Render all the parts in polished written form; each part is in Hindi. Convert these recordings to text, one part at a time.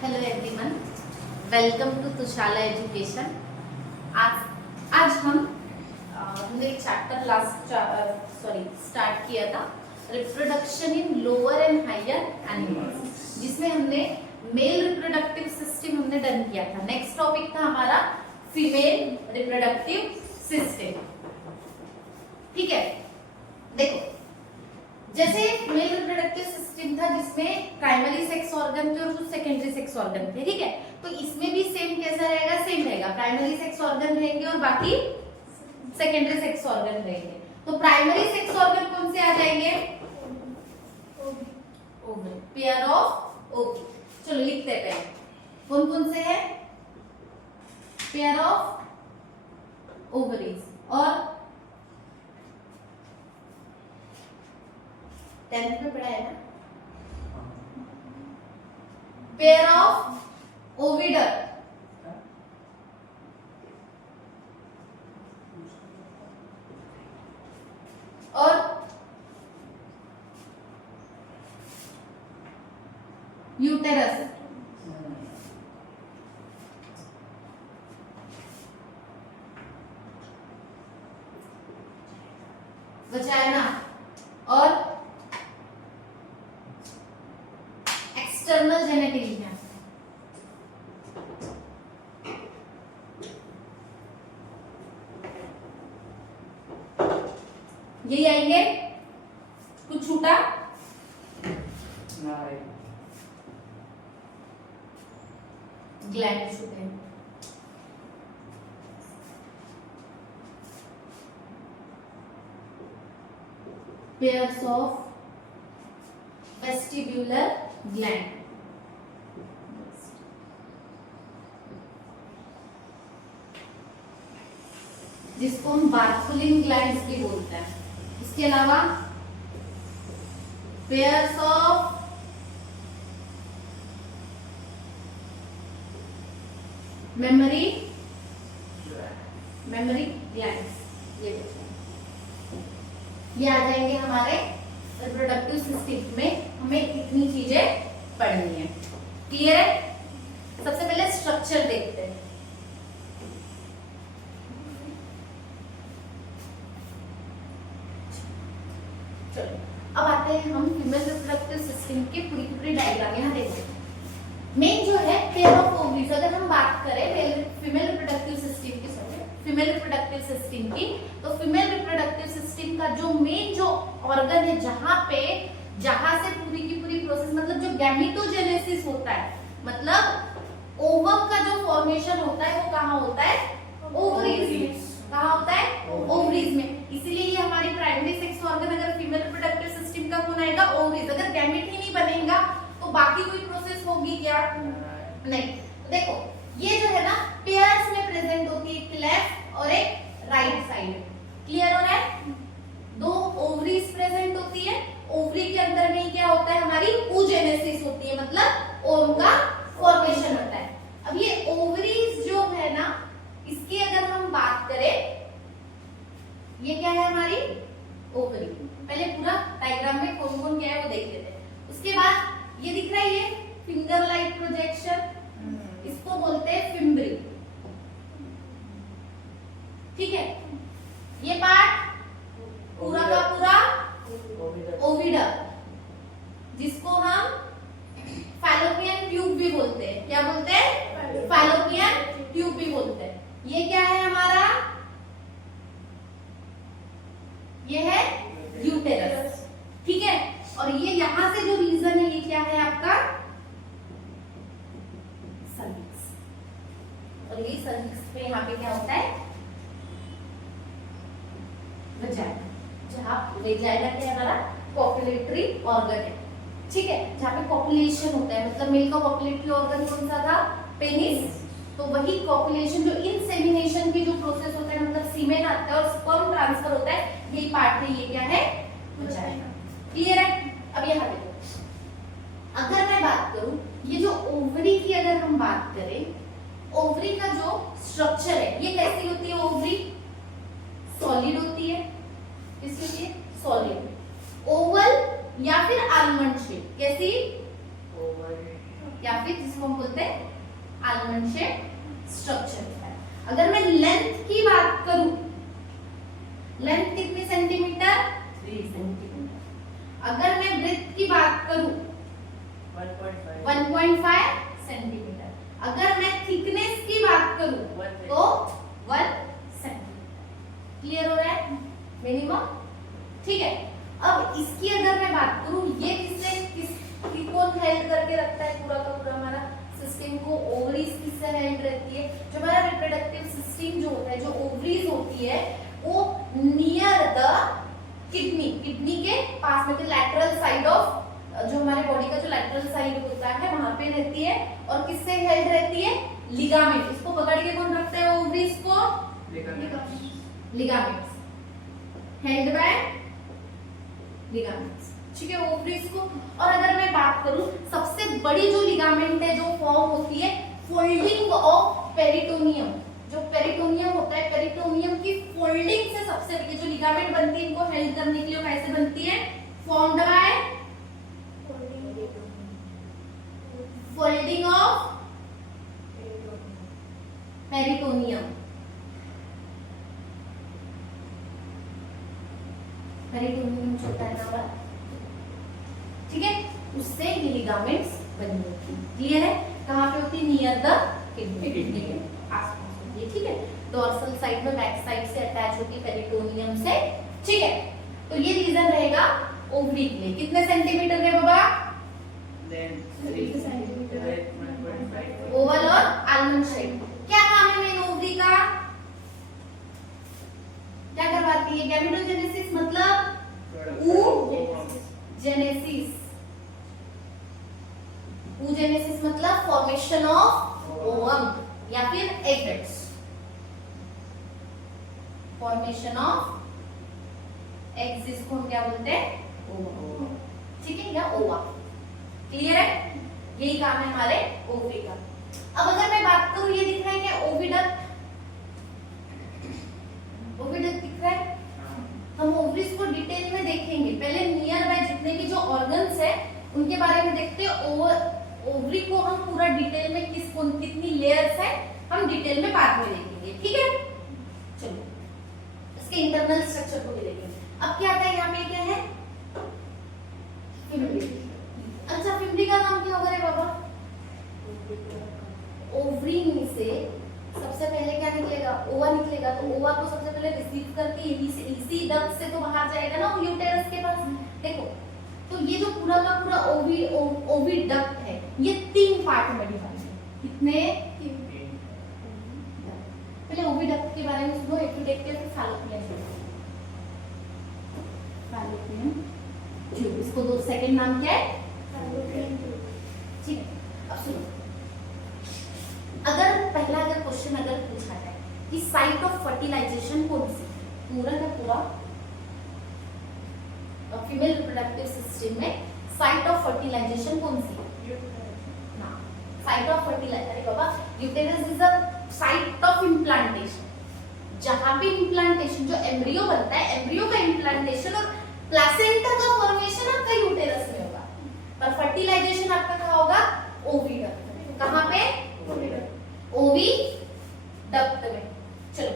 Hello everyone, welcome to Tushala education. आज हमने एक चैप्टर स्टार्ट किया था, reproduction in lower and higher animals, जिसमें हमने मेल रिप्रोडक्टिव सिस्टम हमने डन किया था। नेक्स्ट टॉपिक था हमारा फीमेल रिप्रोडक्टिव सिस्टम। ठीक है, देखो जैसे मेल रिप्रोडक्टिव सिस्टम था जिसमें प्राइमरी सेक्स ऑर्गन थे और कुछ सेकेंडरी सेक्स ऑर्गन थे। ठीक है, तो इसमें भी सेम कैसा रहेगा? सेम रहेगा, प्राइमरी सेक्स ऑर्गन रहेंगे और बाकी सेकेंडरी सेक्स ऑर्गन रहेंगे। तो प्राइमरी सेक्स ऑर्गन कौन से आ जाएंगे? Ovary, pair of ovary. चलो लिखते हैं पहले कौन कौन से है। पेयर ऑफ ओवरीज और 10th में पढ़ा है ना, पेयर ऑफ ओविडर और यूटेरस। वजाइना और एक्सटर्नल जेनिटलिया। यही आएंगे, कुछ छूटा? ग्लैंड छूटे। पेयर्स ऑफ वेस्टिब्युलर ग्लैंड, जिसको हम बार्थोलिन ग्लैंड्स भी बोलते हैं। इसके अलावा पेयर्स ऑफ मेमोरी ग्लैंड्स, ये आ जाएंगे हमारे रिप्रोडक्टिव सिस्टम में। हमें इतनी चीजें पढ़नी है। क्लियर है? सबसे पहले स्ट्रक्चर देखते हैं। चलो अब आते हैं हम फीमेल रिप्रोडक्टिव सिस्टम की पूरी डायग्राम। यहाँ देखो, मेन जो है पेयर ऑफ ओवरीज। अगर हम बात करें फीमेल रिप्रोडक्टिव सिस्टम की, फीमेल रिप्रोडक्टिव सिस्टम की, तो फीमेल रिप्रोडक्टिव सिस्टम का जो मेन जो ऑर्गन है, जहां से पूरी की पूरी प्रोसेस, मतलब जो गैमेटोजेनेसिस होता है, मतलब ओवम का जो फॉर्मेशन होता है, वो कहाँ होता है? ओवरीज में। कहाँ होता है? ओवरीज में। इसीलिए ये हमारी प्राइमरी सेक्स ऑर्गन अगर फीमेल रिप्रोडक्टिव सिस्टम का कौन आएगा? ओवरीज। अगर गैमेट ही नहीं बनेगा तो बाकी कोई प्रोसेस होगी क्या? नहीं। देखो ये जो है ना, पेयर्स में प्रेजेंट होती है, एक लेफ्ट और एक राइट साइड। क्लियर हो रहा है? दो ओवरीज प्रेजेंट होती है। ओवरी के अंदर में क्या होता है? हमारी oogenesis होती है, मतलब ओम का फॉर्मेशन होता है। अब ये ओवरीज जो है ना, इसकी अगर हम बात करें, ये क्या है? हमारी ओवरी। पहले पूरा डायग्राम में कौन कौन क्या है वो देख लेते हैं। उसके बाद ये दिख रहा है, ये फिंगर लाइक प्रोजेक्शन, इसको बोलते हैं फिम्ब्री। ठीक है, ये पार्ट पूरा का पूरा ओविडर, जिसको हम फैलोपियन ट्यूब भी बोलते हैं। क्या बोलते हैं? फैलोपियन ट्यूब भी बोलते हैं। ये क्या है हमारा? ये है यूटेरस। ठीक है, और ये यहां से जो रीजन है, ये क्या है आपका? सर्विक्स। और ये सर्विक्स पे यहाँ पे क्या होता है? वजाइना। जहाँ वेजाइना क्या है? हमारा पॉपुलेटरी ऑर्गन है। ठीक है, जहाँ पे पॉपुलेशन होता है, मतलब मेल का पॉपुलेटरी ऑर्गन कौन सा था? पेनिस। तो वही पॉपुलेशन, जो इंसेमिनेशन की जो प्रोसेस होता है, मतलब सीमेन आता है और स्पर्म ट्रांसफर होता है, यही पार्ट है। ये क्या है? वजाइना। क्लियर है? अब यहाँ देखो, अगर मैं बात करूं, ये जो ओवरी की अगर हम बात करें, ओवरी का जो स्ट्रक्चर है, ये कैसी होती है? ओवरी सॉलिड होती है। इसलिए सॉलिड, ओवल या फिर आलमंड शेप। कैसी? या फिर जिसको हम बोलते हैं आलमंड शेप स्ट्रक्चर होता है। अगर मैं लेंथ की बात करूं, लेंथ कितनी सेंटीमीटर? 3 सेंटीमीटर। अगर मैं ब्रेथ की बात करूं 1.5 सेंटीमीटर। अगर मैं थिकनेस की बात करूं तो 1 सेंटीमीटर। क्लियर हो रहा है? मिनिमम, ठीक है। अब इसकी अगर मैं बात करूं, ये किसकी कौन हेल्ड करके रखता है पूरा का पूरा हमारा सिस्टम को? ओवरीज किससे हेल्ड रहती है? जो हमारा रिप्रोडक्टिव सिस्टम जो होता है, जो ओवरीज होती है वो नियर द किडनी, किडनी के पास में, लैटरल साइड ऑफ, जो हमारे बॉडी का जो लैटरल साइड होता है वहां पे रहती है। और किससे हेल्ड रहती है? लिगामेंट। इसको पकड़ के कौन रखता है ओवरीज को? लिगामेंट्स, हेल्ड बाय लिगामेंट्स, ठीक है, ओवरीज को। और अगर मैं बात करूं, सबसे बड़ी जो लिगामेंट है जो फॉर्म होती है, फोल्डिंग ऑफ पेरिटोनियम। जो पेरिटोनियम होता है, पेरिटोनियम की फोल्डिंग से सबसे बड़ी जो लिगामेंट बनती है, इनको हेल्ड करने के लिए कैसे बनती है? Formed by folding of peritoneum. Peritoneum जो होता है ना, ठीक है, उससे ये लिगामेंट्स बनी होती है। क्लियर है? कहाँ पे होती है? नियर द किडनी, किडनी के आसपास होती है, ठीक है। डोर्सल साइड में, बैक साइड से अटैच होती है पेरिटोनियम से, ठीक है। तो ये रीजन रहेगा ओवरी के लिए। कितने सेंटीमीटर है बाबा? ओवल और आलमंड शेप। क्या काम है मेन ओवरी का? क्या करवाती है? गैमेटोजेनेसिस, मतलब oogenesis। oogenesis मतलब फॉर्मेशन ऑफ ओवम या फिर एग्स, फॉर्मेशन ऑफ एग्स, जिसको हम क्या बोलते हैं? ओवम, ठीक है, या ओवा। क्लियर है? यही काम है हमारे ओवरी का। अब अगर मैं बात करूं, ये दिख रहा है क्या ओविडक्ट? ओविडक्ट दिख रहा है? हम ओवरीज को डिटेल में देखेंगे। पहले नियर बाय जितने भी जो ऑर्गन्स है उनके बारे में देखते हैं। ओवरी को हम पूरा डिटेल में कितनी लेयर्स है हम डिटेल में बाद में देखेंगे, ठीक है। चलो इसके इंटरनल स्ट्रक्चर को भी देखेंगे। अब क्या आता है यहाँ पे? क्या है? फिम्बली। अच्छा, फिम्बली का नाम क्या होगा रे बाबा? ओवरी में से सबसे पहले क्या निकलेगा? ओवा निकलेगा। तो ओवा को सबसे पहले रिसीव करके इसी डक्ट से तो बाहर जाएगा ना यूटेरस के पास। देखो, तो ये जो पूरा का पूरा ओविडक्ट है, ये 3 पार्ट में डिवाइड है। कितने? 3। पहले ओविडक्ट के बारे में सुनो, एपिडेक्टिव फिर फैलोपियन ट्यूब। इसको दो सेकंड नाम क्या है? ठीक है। अब सुनो, अगर पहला क्वेश्चन अगर पूछा जाए कि साइट ऑफ फर्टिलाइजेशन कौन सी? पूरा का पूरा फीमेल रिप्रोडक्टिव सिस्टम में साइट ऑफ फर्टिलाइजेशन कौन सी? ना, साइट ऑफ फर्टिलाइजेशन, अरे बाबा, uterus is the site of implantation. जहां भी इम्प्लांटेशन, जो एम्ब्रियो बनता है, एम्ब्रियो का इम्प्लांटेशन और प्लेसेंटा का फॉर्मेशन आपका यूटेरस में होगा, पर फर्टिलाइजेशन आपका कहाँ होगा? ओविडक्ट में। कहाँ पे? ओविडक्ट में। चलो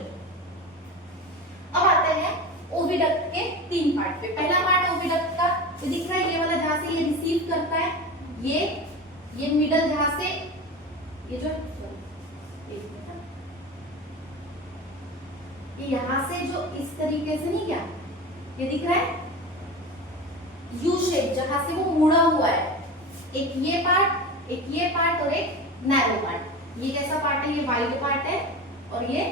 अब आते हैं ओविडक्ट के 3 पार्ट पे। पहला पार्ट ओविडक्ट का ये दिख रहा है, ये वाला जहां से ये रिसीव करता है, ये मिडल जहां से ये जो ये यहां से जो इस तरीके से नहीं, क्या ये दिख रहा है? यू शेप, जहां से वो मुड़ा हुआ है। एक ये पार्ट, एक ये पार्ट और एक नैरो पार्ट। ये कैसा पार्ट है? ये वाइड पार्ट है और ये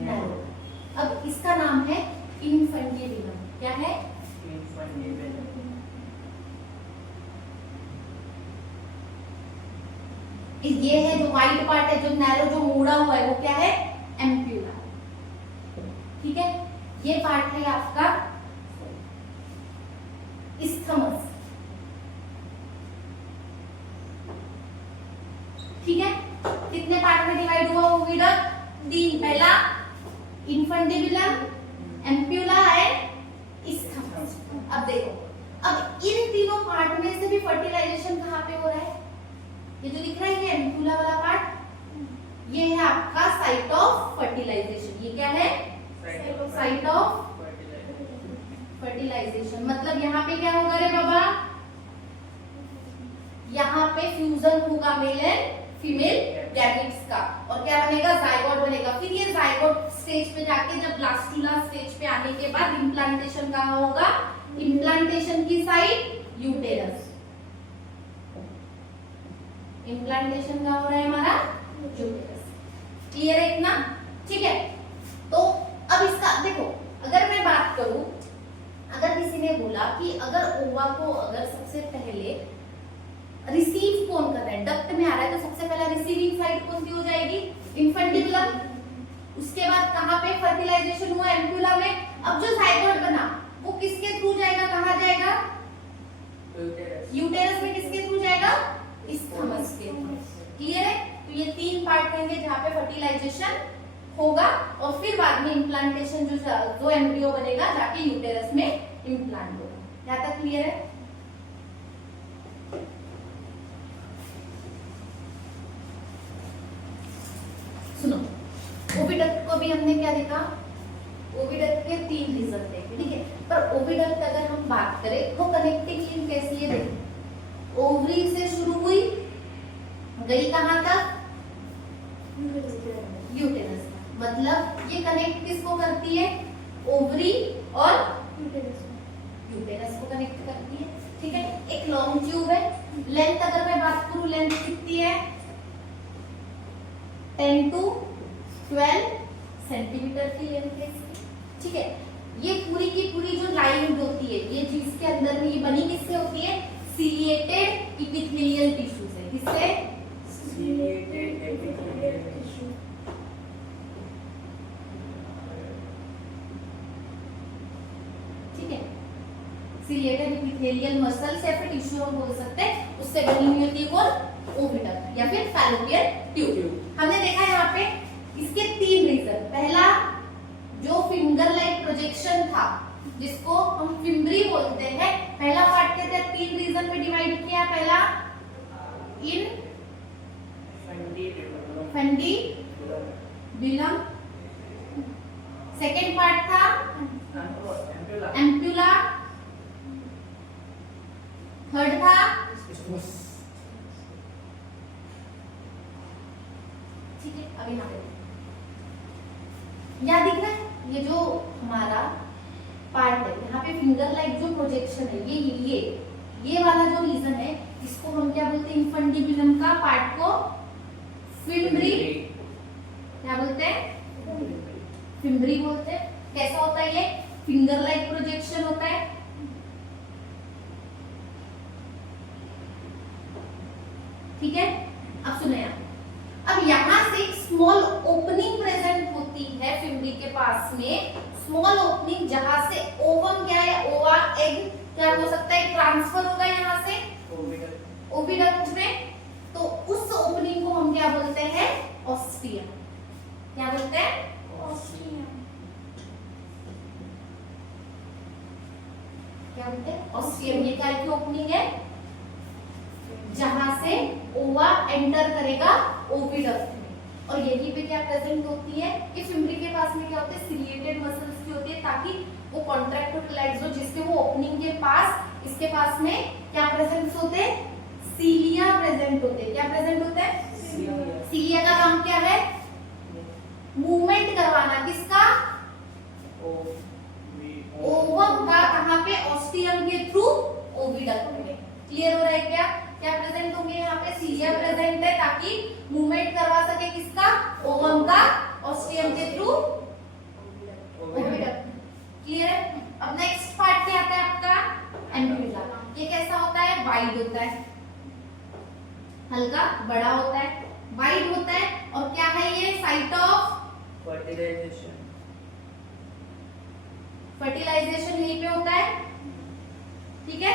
नैरो। अब इसका नाम है इन्फंडिबुलम। क्या है? ये है जो वाइड पार्ट है, जो नैरो, जो मुड़ा हुआ है, वो क्या है? एम्प्यूला। ठीक है, ये पार्ट है आपका इस्थमस। ठीक है, कितने पार्ट में डिवाइड हुआ ओविडक्ट? 3। पहला इन्फंडिबुलम, एम्प्यूला एंड इस्थमस। अब देखो, अब इन तीनों पार्ट में से भी फर्टिलाइजेशन कहाँ पे हो रहा है, ये जो दिख रहा है ये एम्पुला वाला पार्ट, ये है आपका साइट ऑफ फर्टिलाइजेशन। ये क्या है? Site of fertilisation. मतलब यहाँ पे क्या होगा रे बाबा? यहाँ पे फ्यूजन होगा मेल एंड फीमेल गैमेट्स का, और क्या बनेगा? जाइगोट बनेगा। फिर ये जाइगोट स्टेज पे जाके जब ब्लास्टुला स्टेज पे आने के बाद इम्प्लांटेशन कहाँ होगा? इम्प्लांटेशन की साइट यूटेरस। इम्प्लांटेशन कहाँ हो रहा है हमारा? यूटेरस। क्लियर है इतना? ठीक है। तो अब इसका देखो, अगर मैं बात करूं, अगर किसी ने बोला कि अगर ओवा को अगर सबसे पहले रिसीव कौन कर रहा है, डक्ट में आ रहा है, तो सबसे पहले रिसीविंग साइड कौन सी हो जाएगी? इन्फेंटिबुलम। उसके बाद कहाँ पे फर्टिलाइजेशन हुआ? एम्पुला में। अब जो जाइगोट बना वो किसके थ्रू जाएगा? कहाँ जाएगा? यूटेरस में। किसके थ्रू जाएगा? इस्थमस के थ्रू। क्लियर है? तो ये 3 पार्ट रहेंगे जहाँ पे फर्टिलाइजेशन होगा, और फिर बाद में इम्प्लांटेशन जो एम्ब्रियो बनेगा जाके यूटेरस में इम्प्लांट होगा। यहाँ तक क्लियर है? सुनो, ओविडक्ट को भी हमने क्या देखा? ओविडक्ट के 3 रीजन देखे, ठीक है। पर ओविडक्ट अगर हम बात करें तो कनेक्टिंग लिंक कैसी है? देखो, ओवरी से शुरू हुई, गई कहां तक? यूटेरस। मतलब ये कनेक्ट किसको करती है? ओवरी और यूटेरस को कनेक्ट करती है, ठीक है। एक लॉन्ग ट्यूब है। लेंथ अगर मैं बात करूं, लेंथ कितनी है? 10 to 12 सेंटीमीटर की लेंथ है इसकी, ठीक है। ये पूरी की पूरी जो लाइन होती है, ये जिसके अंदर में ये बनी किससे होती है? सीलिएटेड इपिथेलियल टिश्यू से। किससे? Ciliated epithelial tissue. ठीक है, सीलिएटेड इपिथेलियल मसल्स या फिर टिश्यू हम बोल सकते हैं, उससे बनी हुई होती है कौन? ओविडक्ट या फिर फैलोपियन ट्यूब। हमने देखा यहाँ पे इसके 3 रीजन। पहला जो फिंगर लाइक प्रोजेक्शन था, जिसको हम फिम्ब्री बोलते हैं, पहला पार्ट कहते हैं 3 रीजन में डिवाइड किया। पहला इन फंडिबुलम, सेकेंड पार्ट था एम्पुला, थर्ड था ठीक है। अभी यहाँ दिख रहा है ये जो हमारा पार्ट है, यहाँ पे फिंगर लाइक जो प्रोजेक्शन है, ये वाला जो रीजन है, इसको हम क्या बोलते हैं? इन्फंडिबुलम का पार्ट को फिम्ब्री, क्या बोलते हैं? फिम्ब्री बोलते हैं। कैसा होता है ये? फिंगर लाइक प्रोजेक्शन होता है। ठीक है, अब सुनो यहाँ, अब यहाँ से एक स्मॉल ओपनिंग प्रेजेंट होती है फिम्ब्री के पास में, स्मॉल ओपनिंग, जहां से ओवम क्या है? ओवा एग क्या हो सकता है? ट्रांसफर होगा यहाँ से ओविडक्ट में। तो उस ओपनिंग को हम क्या बोलते हैं? ऑस्टियम। क्या बोलते हैं? ऑस्टियम। क्या बोलते हैं? ऑस्टियम। ये क्या की ओपनिंग है? जहां से ओवा एंटर करेगा ओविडक्ट में, और यहीं पे क्या प्रेजेंट होती है? ये फिम्ब्री के पास में क्या होते हैं? सिलिएटेड मसल्स की होती है, ताकि वो कॉन्ट्रैक्ट और रिलैक्स हो, जिसके वो ओपनिंग के पास, इसके पास में क्या प्रेजेंट होते हैं? सीलिया प्रेजेंट होते हैं। क्या प्रेजेंट होते हैं? सीलिया का काम क्या है? मूवमेंट करवाना। किसका? ओवम का। कहाँ पे? ऑस्टियम के थ्रू ओविडक्ट में। क्लियर हो रहा है क्या? क्या प्रेजेंट होंगे यहाँ पे? सीलिया प्रेजेंट है, ताकि मूवमेंट करवा सके किसका? ओवम का, ऑस्टियम के थ्रू ओविडक्ट। क्लियर है? अब नेक्स्ट पार्ट क्या आता है आपका? एम्पुला। ये कैसा होता है? वाइड होता है, हल्का बड़ा होता है, वाइड होता है, और क्या है ये? Site of fertilisation. फर्टिलाइजेशन यहीं पे होता है, ठीक है।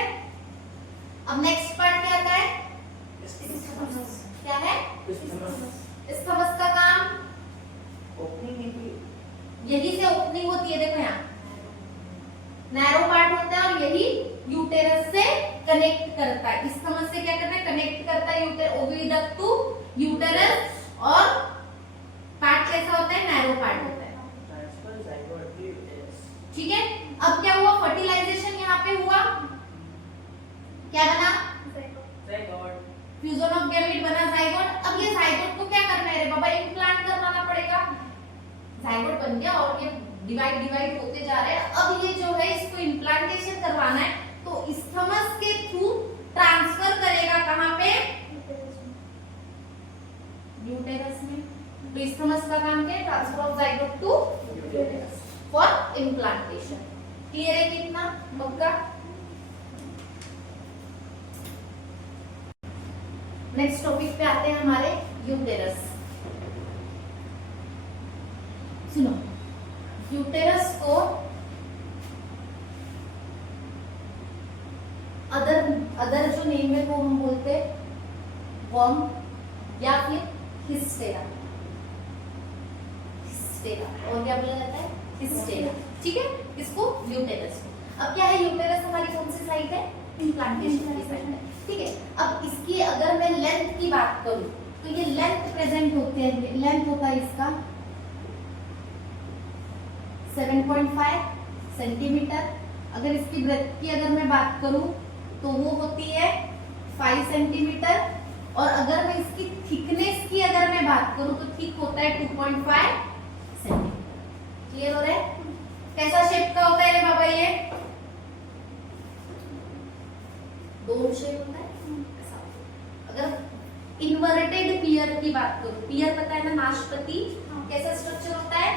अब नेक्स्ट पार्ट क्या आता है? क्या है? इस्थमस का काम यही से ओपनिंग होती है। देखो यहाँ नैरो पार्ट होता है, और यही यूटेरस से कनेक्ट करता है, इस्थमस से क्या करता है, कनेक्ट करता है ओविडक्ट टू यूटेरस, और पार्ट कैसा होता है, नैरो पार्ट होता है। ठीक है, अब क्या हुआ, फर्टिलाइजेशन यहाँ पे हुआ, क्या बना, फ्यूजन ऑफ गैमेट बना जाइगोट। अब ये जाइगोट को क्या करना है रे बाबा, इम्प्लांट करवाना पड़ेगा। जाइगोट बन गया और ये डिवाइड होते जा रहे हैं। अब ये जो है इसको इम्प्लांटेशन करवाना है, तो इस्थमस के थ्रू ट्रांसफर करेगा कहाँ पे, यूटेरस में। तो इस्थमस का काम क्या है, transfer of zygote to uterus for implantation. Clear है कितना पक्का। नेक्स्ट टॉपिक पे आते हैं हमारे, यूटेरस। सुनो, यूटेरस को अदर जो नेम है वो हम बोलते हैं वर्म या फिर हिस्टेरा। और क्या बोला जाता है, हिस्टेरा। ठीक है, इसको यूटेरस को। अब क्या है, यूटेरस हमारी कौन सी साइट है, इम्प्लांटेशन की साइट है। ठीक है, अब इसकी अगर मैं लेंथ की बात करूं तो ये लेंथ प्रेजेंट होते हैं, लेंथ होता है इसका 7.5 सेंटीमीटर। अगर इसकी ब्रेथ की अगर मैं बात करूं तो वो होती है 5 सेंटीमीटर। और अगर मैं इसकी थिकनेस की अगर मैं बात करूं तो थिक होता है 2.5 सेंटीमीटर। क्लियर हो रहा है, कैसा शेप का होता है रे बाबा, ये डोम शेप होता है ऐसा। अगर इन्वर्टेड पियर की बात करूं, पियर पता है ना, नाशपाती, कैसा स्ट्रक्चर होता है,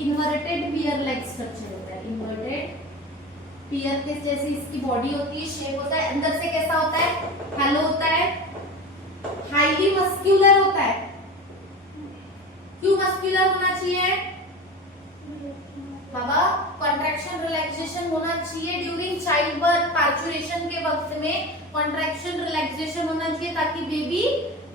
इन्वर्टेड पियर लाइक स्ट्रक्चर होता है। इन्वर्टेड पियर के जैसे इसकी बॉडी होती है, शेप होता है, अंदर से कैसा होता है, हैलो होता है, हाईली मस्क्यूलर होता है। क्यों मस्क्यूलर होना चाहिए बाबा, कॉन्ट्रैक्शन रिलैक्सेशन होना चाहिए ड्यूरिंग चाइल्ड बर्थ। पार्चुरेशन के वक्त में कॉन्ट्रैक्शन रिलैक्सेशन होना चाहिए ताकि बेबी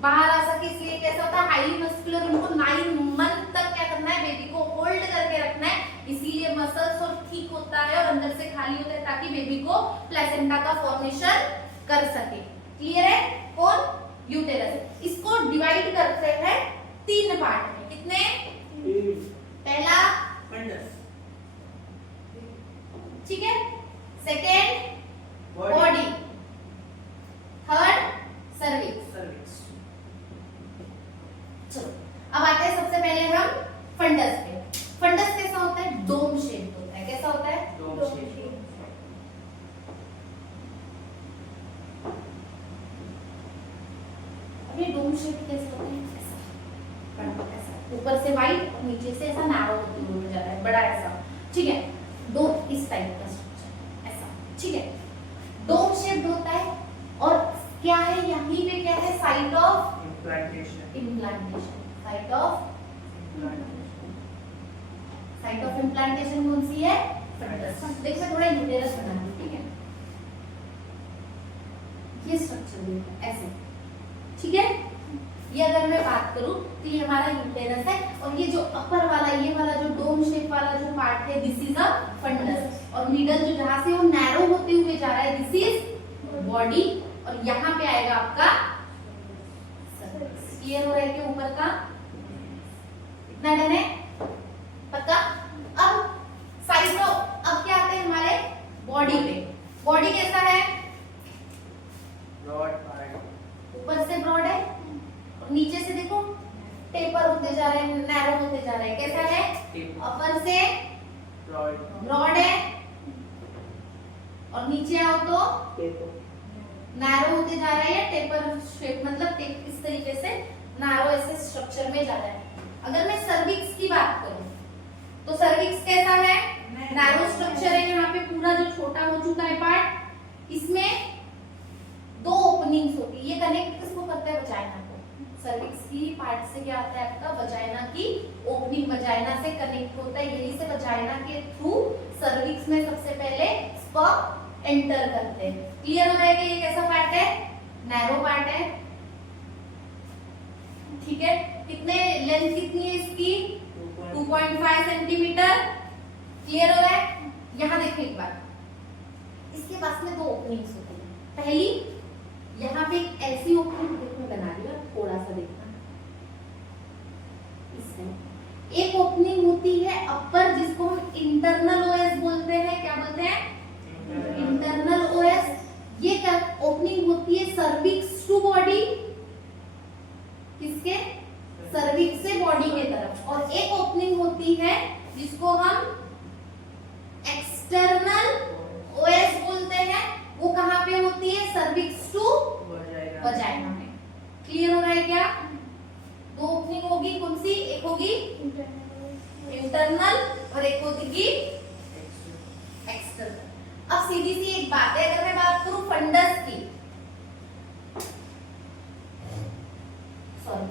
बाहर आ सके। इसलिए कैसा होता है, हाईली मस्कुलर। उनको 9 मंथ तक क्या करना है, बेबी को होल्ड करके रखना है, इसीलिए मसल्स और ठीक होता है और अंदर से खाली होता है ताकि बेबी को प्लेसेंटा का फॉर्मेशन कर सके। क्लियर है, कौन, यूटेरस। इसको डिवाइड करते हैं 3 पार्ट में। कितने, पहला फंडस, ठीक है, सेकेंड बॉडी, थर्ड सर्विक्स। चलो अब आते हैं सबसे पहले हम फंडस पे। फंडस कैसा होता है, डोम शेप होता है। कैसा होता है, डोम शेप। अब ये डोम शेप कैसे होता है, ऐसा ऊपर से वाइट और नीचे से ऐसा नैरो होते हुए जाता है, बड़ा ऐसा। ठीक है, दो इस टाइप का स्ट्रक्चर ऐसा। ठीक है, डोम शेप होता है। और क्या है, यहीं पे क्या है, site of implantation. Site of implantation कौन सी है, फंडस। देखो थोड़ा यूटेरस बना दूं, ठीक है, ये स्ट्रक्चर ऐसे। ठीक है, ये अगर मैं बात करूं तो ये हमारा यूटेरस है। और ये जो अपर वाला, ये वाला जो डोम शेप वाला जो पार्ट है, दिस इज अ फंडस। और मिडल जो जहां से वो नैरो होते हुए जा रहा है, दिस इज बॉडी। और यहाँ पे आएगा आपका सर्विक्स। क्लियर हो रहा है कि ऊपर का इतना डन है, पक्का। अब साइड को, अब क्या आते हैं हमारे बॉडी पे। बॉडी कैसा है, ब्रॉड पार्ट, ऊपर से ब्रॉड है और नीचे से देखो टेपर होते जा रहे हैं, नैरो होते जा रहे हैं। कैसा है, अपर से ब्रॉड है और नीचे आओ तो नैरो होते जा रहा है, या टेपर शेप, मतलब इस तरीके से नैरो ऐसे स्ट्रक्चर में जा रहा है। अगर मैं सर्विक्स की बात करूं तो सर्विक्स कैसा है, नैरो स्ट्रक्चर है। यहाँ पे पूरा जो छोटा हो चुका है पार्ट, इसमें 2 ओपनिंग्स होती है। ये कनेक्ट किसको करता है, वजाइना को। सर्विक्स की पार्ट से क्या आता है आपका, वजाइना की ओपनिंग, वजाइना से कनेक्ट होता है। यही से वजाइना के थ्रू सर्विक्स में सबसे पहले स्पर्म एंटर करते हैं। क्लियर हो जाएगा, ये कैसा पार्ट है, नैरो पार्ट है। ठीक है, कितने लेंथ कितनी है इसकी, 2.5 सेंटीमीटर। क्लियर हो रहा है। यहाँ देखिए एक बार, इसके पास में 2 ओपनिंग्स होती है। पहली यहाँ पे एक ऐसी ओपनिंग में बना रही हूँ, थोड़ा सा देखना, इसमें एक ओपनिंग होती है अपर, जिसको हम इंटरनल ओएस बोलते हैं। क्या बोलते हैं? Internal OS. ये क्या ओपनिंग होती है? सर्विक्स टू बॉडी, किसके? सर्विक्स से बॉडी के तरफ। और एक ओपनिंग होती है जिसको हम एक्सटर्नल ओएस बोलते हैं। वो कहाँ पे होती है? सर्विक्स टू वजाइना में। क्लियर हो रहा है क्या? दो ओपनिंग होगी, कौन सी? एक होगी इंटरनल और एक होगी एक्सटर्नल। अब सीधी सी एक बात है, अगर मैं बात करूं फंडस की, सॉरी,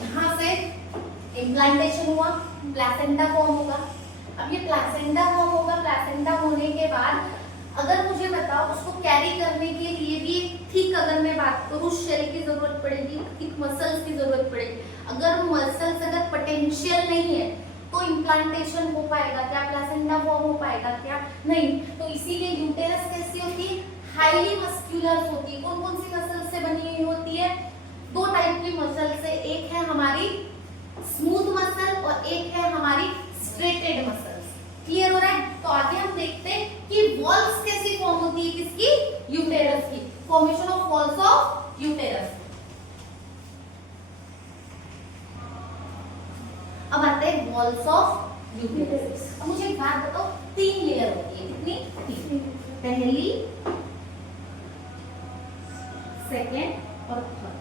यहां से इम्प्लांटेशन हुआ, प्लेसेंटा फॉर्म होगा। अब ये प्लेसेंटा फॉर्म होगा, प्लेसेंटा होने के बाद अगर मुझे बताओ उसको कैरी करने के लिए भी थिक, अगर मैं बात करूं, शेल की जरूरत पड़ेगी, थिक मसल्स की जरूरत पड़ेगी। अगर मसल्स अगर पोटेंशियल नहीं है तो इम्प्लांटेशन हो पाएगा क्या? प्लेसेंटा फॉर्म हो पाएगा क्या? नहीं। तो इसीलिए यूटेरस कैसी होती है? हाईली मस्कुलर होती है। कौन कौन सी मसल से बनी हुई होती है? दो टाइप की मसल से, एक है हमारी स्मूथ मसल और एक है हमारी स्ट्रेटेड मसल। क्लियर हो रहा है? तो आगे हम देखते हैं कि वॉल्स कैसी फॉर्म होती है, किसकी? यूटेरस की। Formation of walls of uterus. अब आते हैं वॉल्स ऑफ यूटेरस। अब मुझे एक बात बताओ, 3 लेयर होती है, कितनी? 3। पहली, सेकेंड और थर्ड।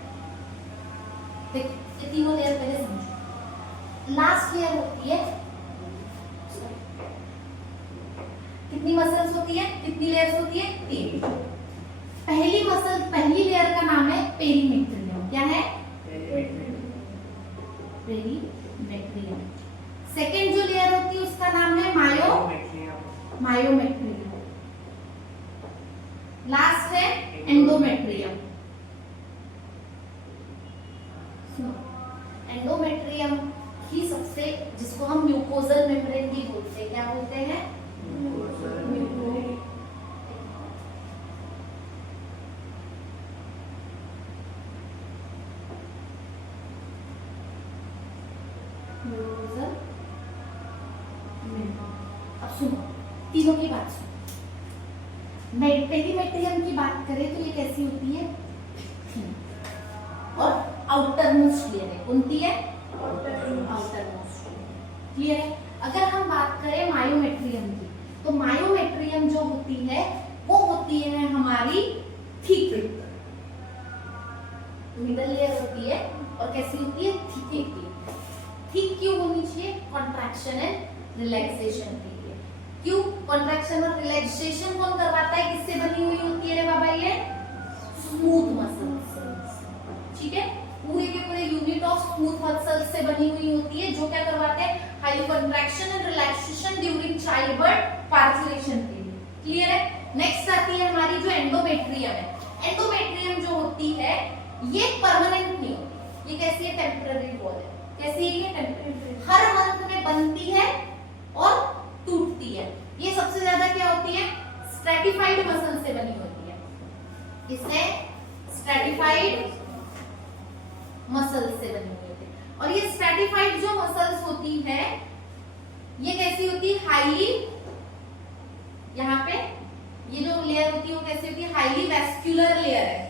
देखो ये तीनों लेयर पहले समझो। लास्ट लेयर होती है, कितनी मसल्स होती है? कितनी लेयर्स होती है? 3। पहली मसल, पहली लेयर का नाम है पेरीमेट्रियम। क्या है? पेरीमेट्रियम। सेकेंड जो लेयर होती है उसका नाम है मायोमेट्रियम। लास्ट है एंडोमेट्रियम। एंडोमेट्रियम ही सबसे, जिसको हम म्यूकोजल मेम्ब्रेन भी बोलते हैं। क्या बोलते हैं? अब सुनो, तीनों की बात सुनो। पेरीमेट्रियम की बात करें तो ये कैसी होती है? और आउटर मोस्ट लेयर है। कौन सी है? Outer most. क्लियर है? अगर हम बात करें मायोमेट्रियम की, तो मायोमेट्रियम जो होती है वो होती है हमारी थिक, मिडल लेयर होती है। और कैसी होती है? थिक। थिक क्यों होनी चाहिए? कॉन्ट्रैक्शन एंड रिलैक्सेशन के लिए। क्यों? कॉन्ट्रैक्शन और रिलैक्सेशन कौन करवाता है? किससे बनी हुई होती है रे बाबा? ये स्मूथ मसल्स से। ठीक है? पूरे के पूरे यूनिट ऑफ स्मूथ मसल्स से बनी हुई होती है, जो क्या करवाते हैं? High contraction and relaxation during childbirth parturition के लिए। क्लियर है? नेक्स्ट आती है हमारी जो एंडोमेट्रियम है। एंडोमेट्रियम जो होती है ये परमानेंट नहीं होती, ये कैसी है? टेम्पररी वॉल है। कैसी है ये? टेम्पररी। हर मंथ में बनती है और टूटती है। ये सबसे ज्यादा क्या होती है? स्ट्रैटिफाइड मसल से बनी होती है। इससे स्ट्रैटिफाइड मसल से बनी हुई होती है। और ये स्ट्रैटिफाइड जो मसल्स होती है ये कैसी होती है? हाईली, यहाँ पे ये जो लेयर होती है वो कैसी होती है? हाईली वैस्कुलर लेयर है।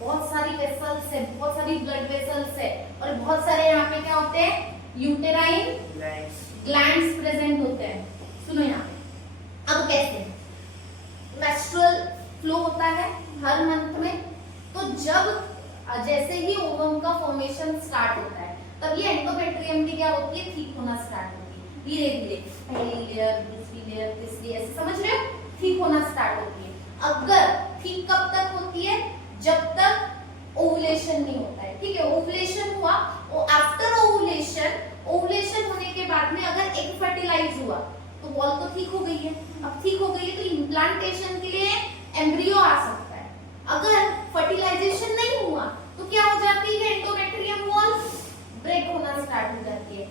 बहुत सारी वेसल्स है, बहुत सारी ब्लड वेसल्स है और बहुत सारे यहाँ पे क्या होते हैं? यूटेराइन ग्लैंड्स प्रेजेंट होते हैं। सुनो यहाँ पे, अब कैसे मेंस्ट्रुअल फ्लो होता है हर मंथ में, तो जब जैसे ही ओवम का फॉर्मेशन स्टार्ट होता है तब ये एंडोमेट्रियम की क्या होती है? थिक होना स्टार्ट होती है। धीरे धीरे पहली लेयर, दूसरी लेयर, तीसरी, ऐसे समझ रहे हो? थिक होना स्टार्ट होती है। अगर थिक कब तक होती है? जब तक ओवुलेशन नहीं होता है। ठीक है? ओवुलेशन हुआ, आफ्टर ओवुलेशन होने के बाद में अगर एग फर्टिलाइज हुआ तो वॉल तो ठीक हो गई है। अब ठीक हो गई है तो इम्प्लांटेशन के लिए एम्ब्रियो आ सकता है। अगर फर्टिलाइजेशन नहीं हुआ तो क्या हो जाती है? एंडोमेट्रियम वॉल ब्रेक होना स्टार्ट हो जाती है।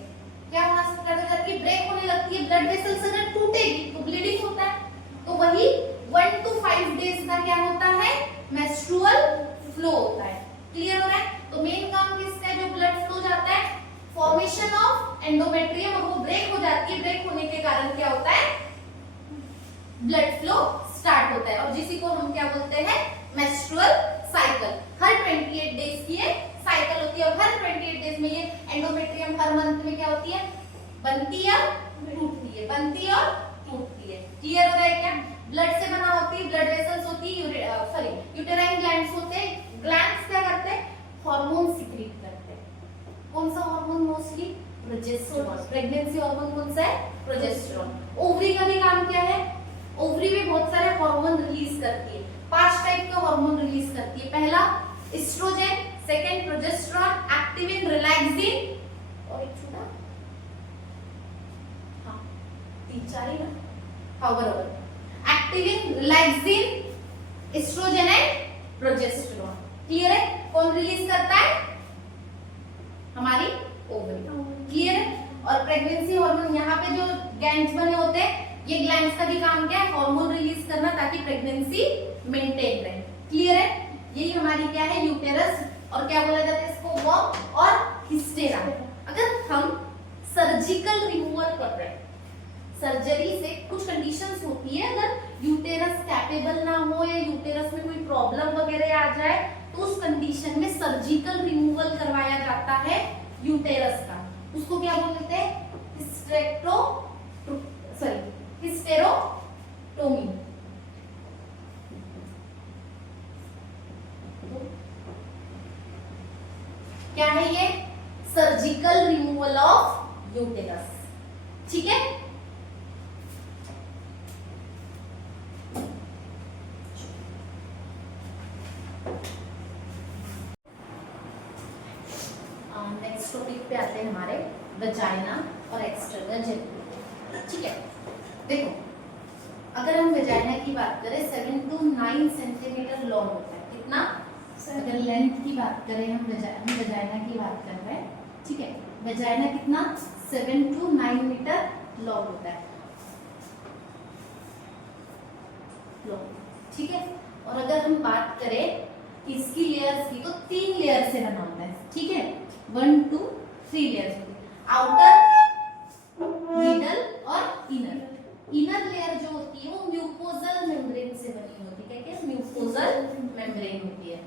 क्या होना स्टार्ट हो जाती है? ब्रेक होने लगती है। ब्लड वेसल्स अगर टूटेगी तो ब्लीडिंग होता है। तो वही 1 to 5 डेज का क्या होता है? मेंस्ट्रुअल फ्लो होता है। क्लियर हो रहा है? तो मेन काम किसका है? जो ब्लड फ्लो जाता है, फॉर्मेशन ऑफ एंडोमेट्रियम, और वो ब्रेक हो जाती है। ब्रेक होने के कारण क्या होता है? ब्लड फ्लो स्टार्ट होता है, और जिसी को हम क्या बोलते हैं? Menstrual cycle. हर 28 डेज की ये साइकिल होती है, और हर 28 डेज में ये एंडोमेट्रियम हर मंथ में क्या होती है? बनती है, टूटती है, बनती है और टूटती है। क्लियर हो रहा है क्या? ब्लड से बना होती है, ब्लड वेसल्स होती है, सॉरी यूटेराइन ग्लैंड्स होते हैं। ग्लैंड्स क्या करते हैं? हार्मोन सीक्रेट करते हैं। कौन सा hormone? Mostly progesterone. Pregnancy hormone कौन सा है? प्रोजेस्टेरॉन। ओवरी का भी काम क्या है? ओवरी भी बहुत सारे हार्मोन रिलीज करती है। 5 टाइप का हार्मोन रिलीज करती है। पहला oestrogen, second progesterone, activin, relaxin, और एक छोटा, हाँ 3-4 ही ना, हाँ बराबर, activin, relaxin, oestrogen and progesterone. Clear है? कौन रिलीज करता है? हमारी ओवरी। क्लियर है? और प्रेगनेंसी हार्मोन, यहाँ पे जो ग्लैंड्स बने होते हैं, ये ग्लैंड्स का भी काम क्या है? हार्मोन रिलीज करना, ताकि प्रेगनेंसी मेंटेन रहे। क्लियर है? यही हमारी क्या है? यूटेरस, और क्या बोला जाता है इसको? वर्म और हिस्टेरा। अगर हम सर्जिकल रिमूवल कर रहे हैं, सर्जरी से कुछ कंडीशंस होती है, अगर यूटेरस कैपेबल ना हो या यूटेरस में कोई प्रॉब्लम वगैरह आ जाए, तो उस कंडीशन में सर्जिकल रिमूवल करवाया जाता है यूटेरस का। उसको क्या बोलते हैं? हिस्टेरोटोमी। क्या है ये? Surgical removal of uterus. ठीक है? नेक्स्ट टॉपिक पे आते हैं हमारे वजाइना और एक्सटर्नल जेनिटल। ठीक है, देखो अगर हम वजाइना की बात करें 7 to 9 सेंटीमीटर लॉन्ग होता है। कितना? अगर लेंथ की बात करें, हम वजाइना की बात कर रहे हैं। ठीक है, वजाइना कितना? 7 to 9 मीटर लॉन्ग होता है। ठीक है, और अगर हम बात करें इसकी लेयर्स की, तो 3 लेयर से बना होता है। ठीक है, 1 to 3 लेयर्स होती है। आउटर, मिडल और इनर। इनर लेयर जो होती है वो म्यूकोजल मेम्ब्रेन से बनी होती है। क्या? म्यूकोजल मेम्ब्रेन होती है।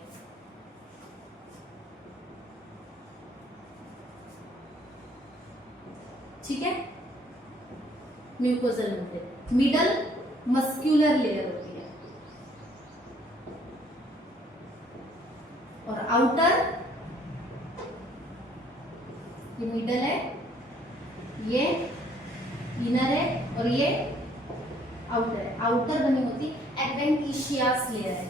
ठीक है, mucosal membrane. Middle muscular layer होती है, और आउटर, ये मिडल है, ये इनर है, और ये आउटर है। आउटर बनी होती एडवेंटिशियस लेयर है।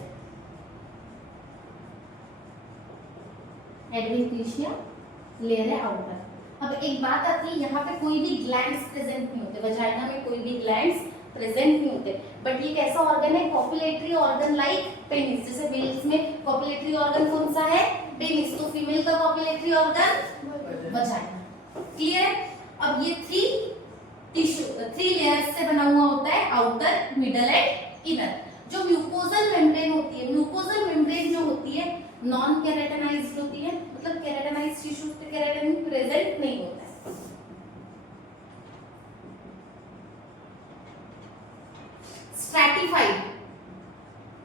एडवेंटिशिया लेयर है आउटर। अब एक बात आती है, यहाँ पे कोई भी ग्लैंड्स प्रेजेंट नहीं होते, वजाइना में कोई भी ग्लैंड्स प्रेजेंट नहीं होते। बट ये कैसा ऑर्गन है? Copulatory organ like penis. जैसे मेल्स में कॉपुलेटरी ऑर्गन कौन सा है? पेनिस। तो फीमेल का कॉपुलेटरी ऑर्गन वजाइना। क्लियर है? अब ये 3 लेयर्स से बना हुआ होता है, आउटर, मिडल एंड इनर। जो म्यूकोजल मेम्ब्रेन होती है, म्यूकोजल मेम्ब्रेन जो होती है नॉन केराटिनाइज्ड होती है, मतलब केराटिनाइज्ड टिश्यूज पे केराटिन प्रेजेंट नहीं होता है।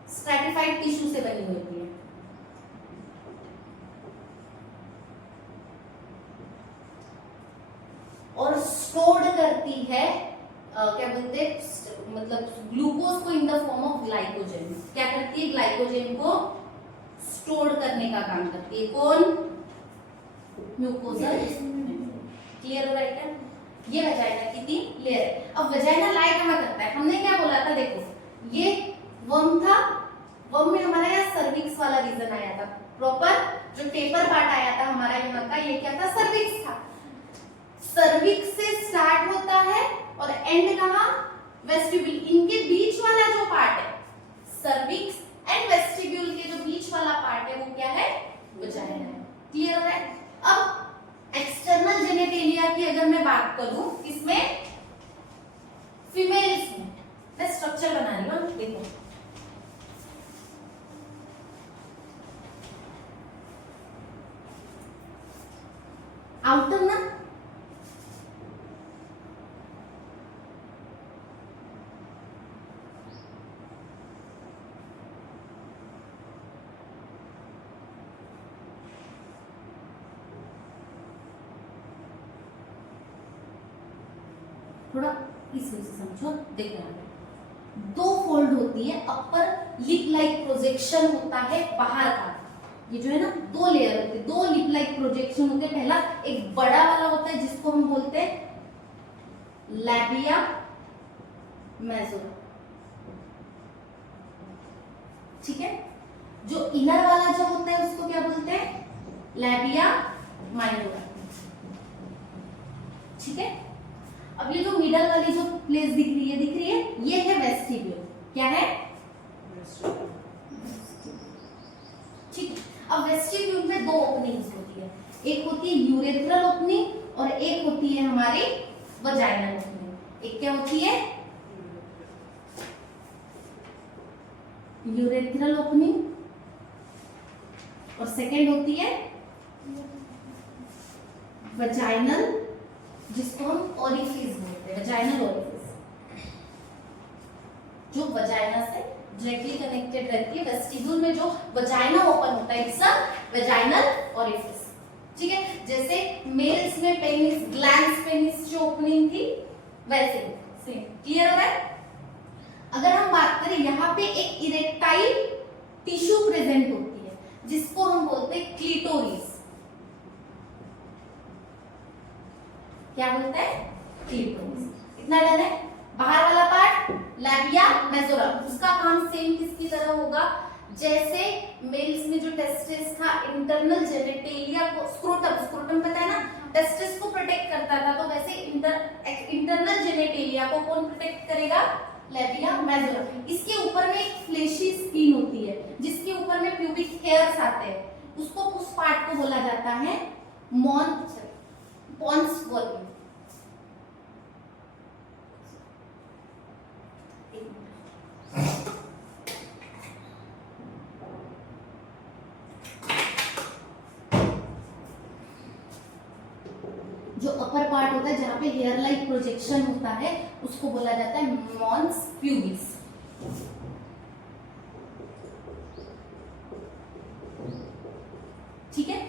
स्ट्रैटिफाइड टिश्यू से बनी होती है। और स्टोर्ड करती है क्या बोलते हैं, मतलब ग्लूकोज को in the form of glycogen. क्या करती है? ग्लाइकोजन को स्टोर करने का काम करती है। कौन? म्यूकोजल। क्लियर हो रहा है क्या? ये वजाइना की 3 लेयर है। अब वजाइना लाई कहाँ करता है? हमने क्या बोला था? देखो ये वर्म था, वर्म में हमारा यहाँ सर्विक्स वाला रीजन आया था। प्रॉपर जो टेपर पार्ट आया था हमारा यहाँ का, ये क्या था? सर्विक्स था। सर्विक्स से स्टार्ट होता है और एंड कहाँ? वेस्टिब्यूल। इनके बीच वाला जो पार्ट है, सर्विक्स एंड वेस्टिब्यूल के जो बीच वाला पार्ट है, वो क्या है? वजाइना है। क्लियर हो रहा है? अब थोड़ा इस वजह से समझो, देखो दो फोल्ड होती है, अपर लिप लाइक प्रोजेक्शन होता है बाहर का, ये जो है ना दो लेयर होते हैं, दो लिप लाइक प्रोजेक्शन होते हैं। पहला एक बड़ा वाला होता है जिसको हम बोलते हैं लैबिया मेजोरा, ठीक है। जो इनर वाला जो होता है उसको क्या बोलते हैं, लैबिया माइनोरा, ठीक है। अब ये जो मिडल वाली जो प्लेस दिख रही है, ये है वेस्टिब्यूल, क्या है, ठीक है। अब वेस्टिब्यूल में दो ओपनिंग्स होती है, एक होती है यूरेथ्रल ओपनिंग और एक होती है हमारी वजाइनल ओपनिंग। एक क्या होती है, यूरेथ्रल ओपनिंग, और सेकेंड होती है वजाइनल, जिसको हम ओरिफिस बोलते हैं, वजाइनल ओरिफिस, जो वजाइना से डायरेक्टली कनेक्टेड रहती है। वेस्टिब्यूल में जो वजाइना ओपन होता है, इट्स अ वजाइनल ओरिफिस, ठीक है। जैसे मेल्स में पेनिस, ग्लैंड्स पेनिस जो ओपनिंग थी, वैसे सेम, क्लियर हो रहा है। अगर हम बात करें, यहाँ पे एक इरेक्टाइल टिश्यू प्रेजेंट होती है जिसको हम बोलते हैं क्लिटोरिस, क्या बोलते हैं, क्लिटोरिस। इतना डन है। बाहर वाला पार्ट लैबिया मेजोरा, उसका काम सेम किसकी तरह होगा, जैसे मेल्स में जो टेस्टिस था, इंटरनल जेनिटेलिया को, स्क्रोटम पता है ना, टेस्टिस को प्रोटेक्ट करता था, तो वैसे इंटरनल जेनिटेलिया को कौन प्रोटेक्ट करेगा, लैबिया मेजोरा। इसके ऊपर में एक फ्लेशी स्किन होती है जिसके ऊपर में प्यूबिक हेयर्स आते हैं, उसको, उस पार्ट को बोला जाता है पॉन्स वॉल्यूम। जो अपर पार्ट होता है जहां पे हेयर लाइक प्रोजेक्शन होता है उसको बोला जाता है मॉन्स प्यूबिस, ठीक है।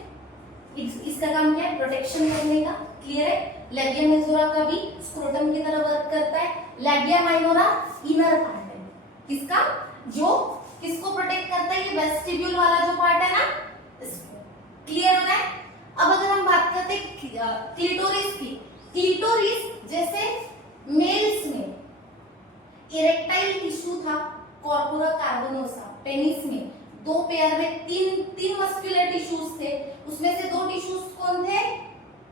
इसका काम क्या है, प्रोटेक्शन करने का, क्लियर है। लैबिया मेजोरा का भी स्क्रोटम की तरह वर्क करता है। लैबिया माइनोरा इनर पार्ट है, किसका, जो किसको प्रोटेक्ट करता है, ये वेस्टिब्यूल वाला जो पार्ट है ना, क्लियर हो रहा है। अब अगर हम बात करते हैं क्लिटोरिस की, क्लिटोरिस जैसे मेल्स में इरेक्टाइल टिश्यू था, कॉर्पोरा कार्बोनोसा, पेनिस में दो पेयर में तीन मस्कुलर टिश्यूज थे, उसमें से दो टिश्यूज कौन थे,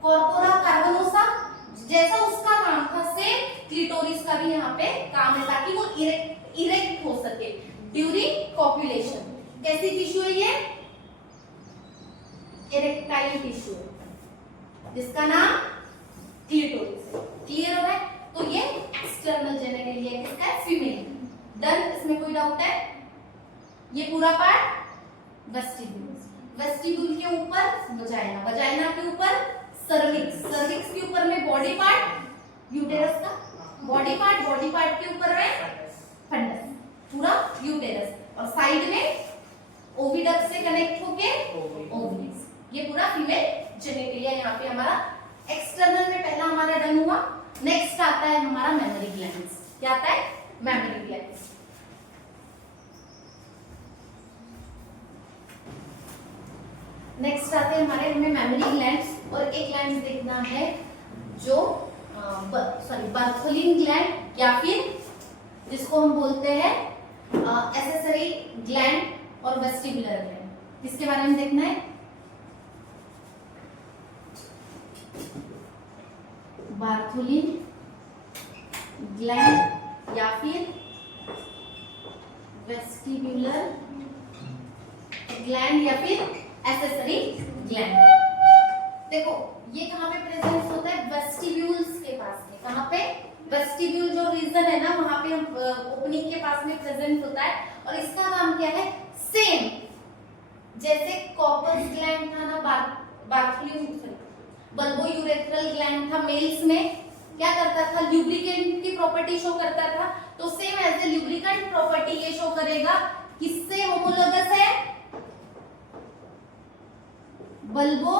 कॉर्पोरा कार्बोनोसा। जैसा उसका काम था, सेम क्लिटोरिस का भी यहाँ पे काम है, ताकि वो इरेक्ट हो सके ड्यूरिंग कॉपुलेशन। कैसी टिश्यू है ये, इरेक्टाइल टिश्यू, जिसका नाम क्लिटोरिस है, क्लियर हो रहा है। तो ये एक्सटर्नल जेनिटेलिया किसका है, फीमेल। डन, इसमें कोई डाउट है। ये पूरा पार्ट वेस्टिब्यूल, वेस्टिब्यूल के ऊपर वजाइना, वजाइना के ऊपर सर्विक्स, सर्विक्स के ऊपर में बॉडी पार्ट, यूटेरस का बॉडी पार्ट के ऊपर में फंडस, पूरा यूटेरस, और साइड में ओविडक्ट से कनेक्ट होके ओवरीज। ये पूरा फीमेल जेनिटेलिया यहाँ पे हमारा एक्सटर्नल में पहला हमारा डन हुआ। नेक्स्ट आता है हमारा मेमोरी ग्लैंड्स। क्या आता है, मेमोरी ग्लैंड्स। नेक्स्ट आते हैं हमारे, हमें मेमोरी ग्लैंड्स, और एक ग्लैंड देखना है जो बार्थोलिन ग्लैंड, या फिर जिसको हम बोलते हैं एसेसरी ग्लैंड और वेस्टिबुलर ग्लैंड। इसके बारे में देखना है, बार्थोलिन ग्लैंड या फिर वेस्टिबुलर ग्लैंड या फिर एसेसरी ग्लैंड। देखो ये कहाँ पे प्रेजेंट होता है, वेस्टिब्यूल्स के पास में। कहाँ पे, वेस्टिब्यूल जो रीजन है ना, वहां पे ओपनिंग के पास में प्रेजेंट होता है। और इसका काम क्या है, सेम जैसे कॉर्पस ग्लैंड था ना, बल्बो यूरेथ्रल ग्लैंड था मेल्स में, क्या करता था, ल्यूब्रिकेंट की प्रॉपर्टी शो करता था। तो same as a lubricant property ये शो करेगा, किससे होमोलोगस है, बल्बो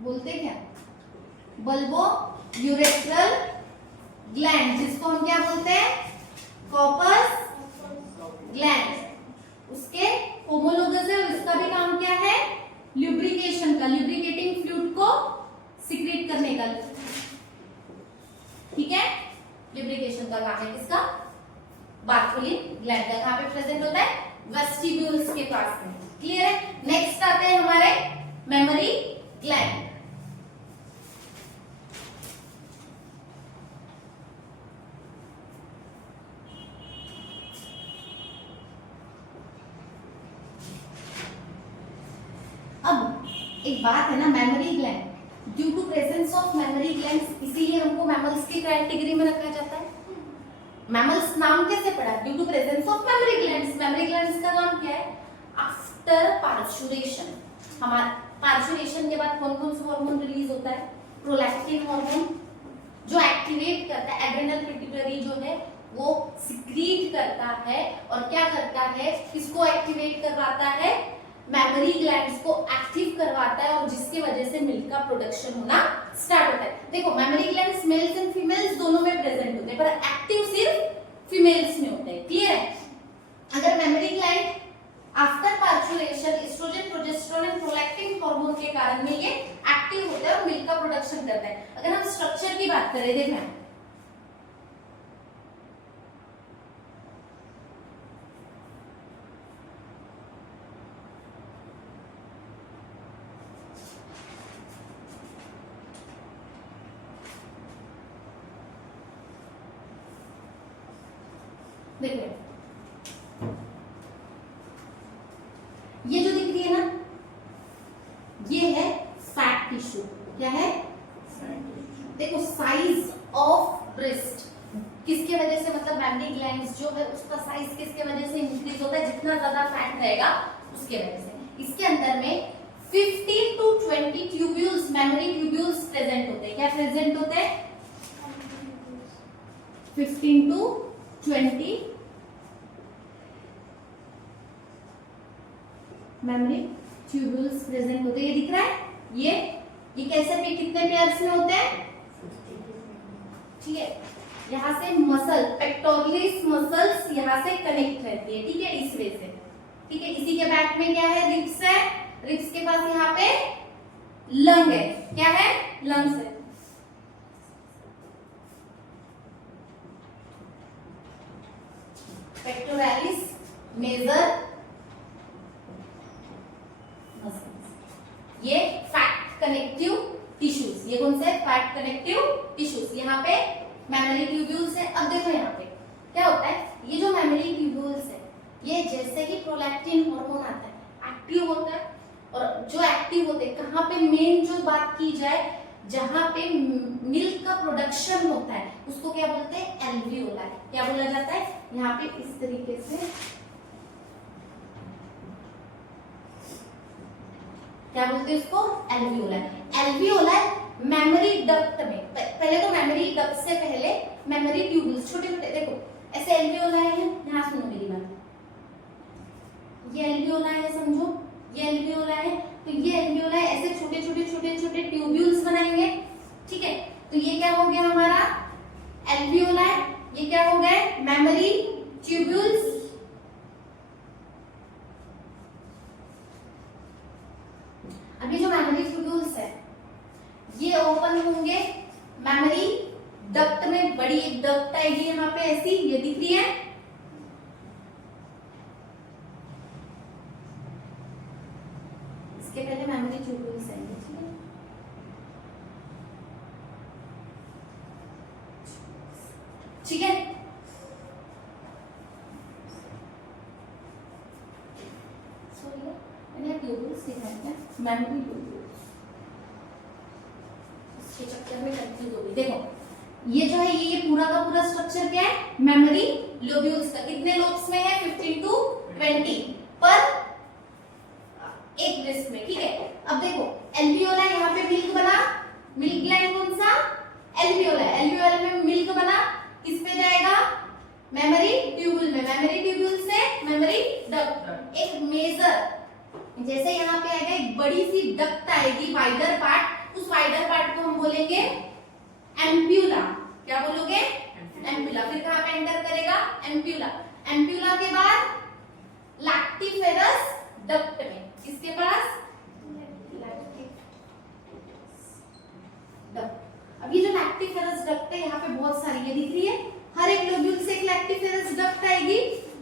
बोलते क्या, बल्बो यूरेथ्रल ग्लैंड, जिसको हम क्या बोलते हैं, कॉर्पस ग्लैंड। उसके होमोलोगस है और इसका भी काम क्या है, ल्यूब्रिकेशन का, ल्यूब्रिकेटिंग फ्लूइड को सिक्रीट करने का, ठीक है, ल्यूब्रिकेशन का काम है किसका, बार्थोलिन ग्लैंड का। कहां पे प्रेजेंट होता है, वेस्टिब्यूल्स के पास में। क्लियर है। नेक्स्ट आते हैं हमारे मेमोरी ग्लैंड। अब एक बात है ना, mammary gland, due to presence of mammary glands, इसीलिए हमको मैमल्स की कैटेगरी में रखा जाता है। मैमल्स नाम कैसे पड़ा, due to presence of mammary glands. Mammary glands का काम क्या है, आफ्टर पार्चुरेशन, हमारा पार्चुरेशन के बाद कौन कौन सा हार्मोन रिलीज होता है, प्रोलैक्टिन हार्मोन, जो एक्टिवेट करता है एड्रेनल पिट्यूटरी जो है वो सिक्रीट करता है, और क्या करता है, किसको एक्टिवेट करवाता है, मेमोरी ग्लैंड्स को एक्टिव करवाता है, और जिसकी वजह से मिल्क का प्रोडक्शन होना स्टार्ट होता है। देखो mammary glands mails and females दोनों में प्रेजेंट होते हैं, पर एक्टिव सिर्फ फीमेल्स में होते हैं। क्लियर है। अगर mammary gland after parturition oestrogen, progesterone and prolactin hormone के कारण में ये एक्टिव होता है और मिल्क का प्रोडक्शन करता है। अगर हम स्ट्रक्चर की बात करें, देखें देखिए ये जो दिख रही है ना, ये है फैट टिश्यू। क्या है, देखो साइज ऑफ ब्रेस्ट किसके वजह से, मतलब मेमोरी ग्लैंड्स जो है उसका साइज किसके वजह से इंक्रीज होता है, जितना ज्यादा फैट रहेगा उसके वजह से। इसके अंदर में 15 to 20 tubules, mammary tubules present होते हैं। क्या प्रेजेंट होते हैं, 15 to 20 मेमोरी ट्यूब्यूल्स प्रेजेंट होते हैं। ये दिख रहा है, ये कैसे पे कितने पेयर्स में होते हैं, ठीक है, यहाँ से मसल पेक्टोरलिस मसल्स यहाँ से कनेक्ट रहती है, ठीक है, इस वे से, ठीक है। इसी के बैक में क्या है, रिब्स है, रिब्स के पास यहाँ पे लंग है। क्या है, लंग्स है। पेक्टोरलिस मेजर ये फैट कनेक्टिव टिश्यूज, ये कौन से फैट कनेक्टिव टिश्यूज, यहाँ पे मेमोरी ट्यूब्यूल्स है। अब देखो यहाँ पे क्या होता है, ये जो मेमोरी ट्यूब्यूल्स है ये जैसे ही प्रोलैक्टिन हार्मोन आता है एक्टिव होता है, और जो एक्टिव होते हैं कहाँ पे, मेन जो बात की जाए जहाँ पे मिल्क का प्रोडक्शन होता है उसको क्या बोलते हैं, एल्वियोलाई। क्या बोला जाता है, यहाँ पे इस तरीके से क्या बोलते हैं उसको, एल्वियोलाई। एल्वियोलाई मेमोरी डक्ट में, पहले तो मेमोरी डक्ट से पहले मेमोरी ट्यूब्यूल्स छोटे छोटे, देखो ऐसे एल्वियोलाई है, यहाँ सुनो मेरी बात, ये एल्वियोलाई है, समझो ये एल्वियोलाई है, तो ये एल्वियोलाई ऐसे छोटे छोटे ट्यूब्यूल्स बनाएंगे, ठीक है। तो ये क्या हो गया हमारा एल्वियोलाई, ये क्या हो गए मेमोरी ट्यूब्यूल्स। अभी जो मेमोरी ट्यूब्यूल्स है ये ओपन होंगे मेमोरी डक्ट में, बड़ी एक डक्ट आएगी यहाँ पे ऐसी, ये दिख रही है, इसके पहले मेमोरी ट्यूब्यूल्स आएंगे, ठीक है, ठीक है। ट्यूब्यूल्स दिखाएं क्या, मेमोरी ट्यूब्यूल्स, इसके चक्कर में कंफ्यूज हो गई। देखो ये जो है ये पूरा का पूरा स्ट्रक्चर क्या है, मेमोरी लोब्यूल्स का। कितने लोब्स में है, 15 to 20 पर एक ब्रेस्ट में, ठीक है। अब देखो एल्वियोलाई, यहाँ पे मिल्क बना, मिल्क ग्लैंड कौन सा, एल्वियोलाई, एल्वियोलाई में मिल्क बना, किस पे जाएगा, मेमोरी ट्यूब्यूल में, मेमोरी ट्यूब्यूल से मेमोरी डक्ट, एक मेजर, जैसे यहाँ पे आएगा एक बड़ी सी डक्ट आएगी, वाइडर पार्ट, उस वाइडर पार्ट को हम बोलेंगे एम्प्यूला। क्या बोलोगे? एम्प्यूला। फिर कहां पे एंटर करेगा? एम्प्यूला। एम्प्यूला के बाद लैक्टिफेरस डक्ट में। किसके पास? डक्ट। अब ये जो लैक्टिफेरस डक्ट है यहाँ पे बहुत सारी ये दिख रही है, हर एक लोब्यूल से एक लैक्टिफेरस डक्ट आएगी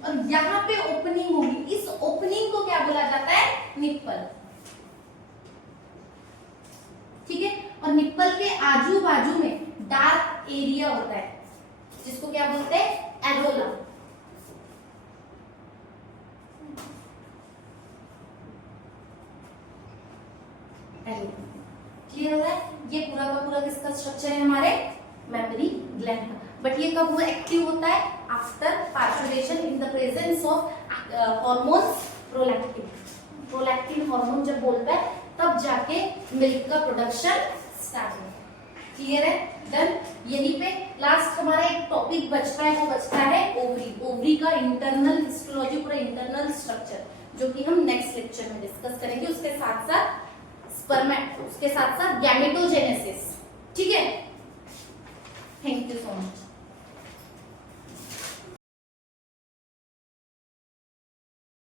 और यहाँ पे ओपनिंग होगी। इस ओपनिंग को क्या बोला जाता है? निप्पल। ठीक है। और निप्पल के आजू बाजू में डार्क एरिया होता है जिसको क्या बोलते हैं? एरोला। क्लियर हो रहा है? ये पूरा का पूरा किसका स्ट्रक्चर है? हमारे मेमोरी ग्लैंड का। बट ये कब एक्टिव होता है? After parturition in the presence of hormones prolactin. Prolactin hormone जब बोलता है तब जाके मिल्क का प्रोडक्शन स्टार्ट होता है। क्लियर है? डन। यहीं पे लास्ट हमारा एक टॉपिक बचता है, वो बचता है ओवरी। ओवरी का इंटरनल हिस्टोलॉजी, पूरा इंटरनल स्ट्रक्चर, जो कि हम नेक्स्ट लेक्चर में डिस्कस करेंगे। उसके साथ साथ स्पर्मेट, उसके साथ साथ गैमेटोजेनेसिस। ठीक है? Thank you so much.